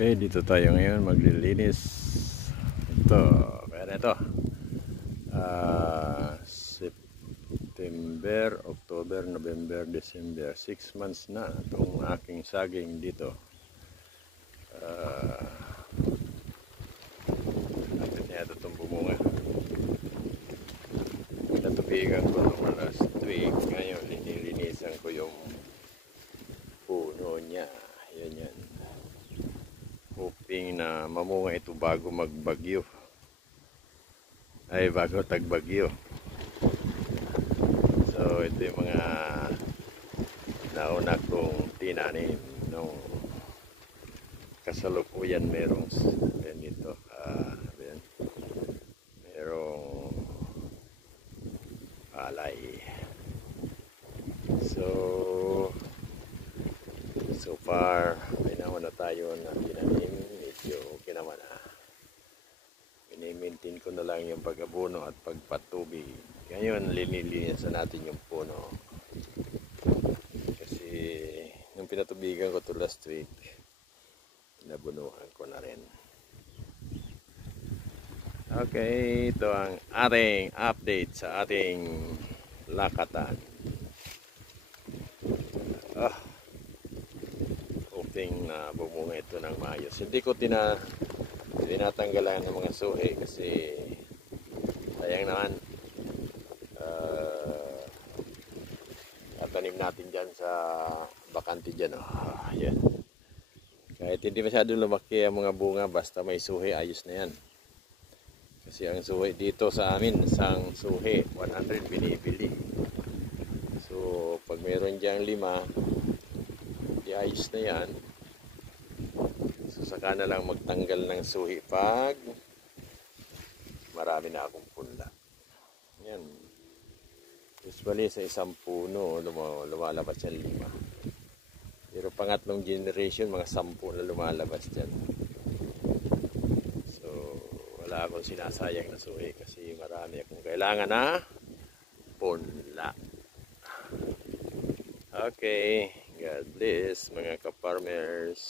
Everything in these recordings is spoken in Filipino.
Okay, dito tayo ngayon maglilinis. Ito, kaya ito. September, October, November, December. 6 months na itong aking saging dito. Lapit niya ito itong bumunga. Natubigan ko nung last week. Ngayon, linilinisan ko yung puno niya. Yan. Hoping na mamunga ito bago magbagyo. Ay, bago tagbagyo. So, ito yung mga nauna kong tinanim nung kasalukuyan merong ganito. Merong palay. So far, may naman na tayo na tinanim. Medyo okay naman na. Mini-maintain ko na lang yung pag-abono at pagpatubig. Ngayon, linilinisan natin yung puno. Kasi, nung pinatubigan ko to last week, nabunuhan ko na rin. Okay, ito ang ating update sa ating lakatan. Hoping na bumunga ito ng maayos. Hindi ko tinatanggalan ng mga suhi kasi sayang naman. Tatanim natin dyan sa bakante dyan. Yan. Kahit hindi masyado lumaki ang mga bunga, basta may suhi, ayos na yan. Kasi ang suhi dito sa amin, isang suhi, 100 binibili. So, pag meron dyan 5, di ayos na yan. So, saka na lang magtanggal ng suhi pag marami na akong punla. Yan. Usually sa isang puno, lumalabas yan 5. Pero pangatlong generation, mga 10 na lumalabas dyan. So, wala akong sinasayang na suhi kasi marami akong kailangan na punla. Okay, God bless mga ka-farmers.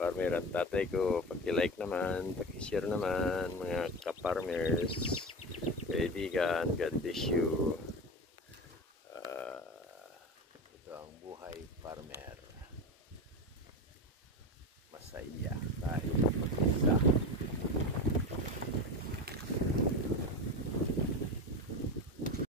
Farmer at tatay ko, paki-like naman, paki-share naman mga ka-farmers. Kaibigan, God bless you. Ito ang buhay farmer. Masaya.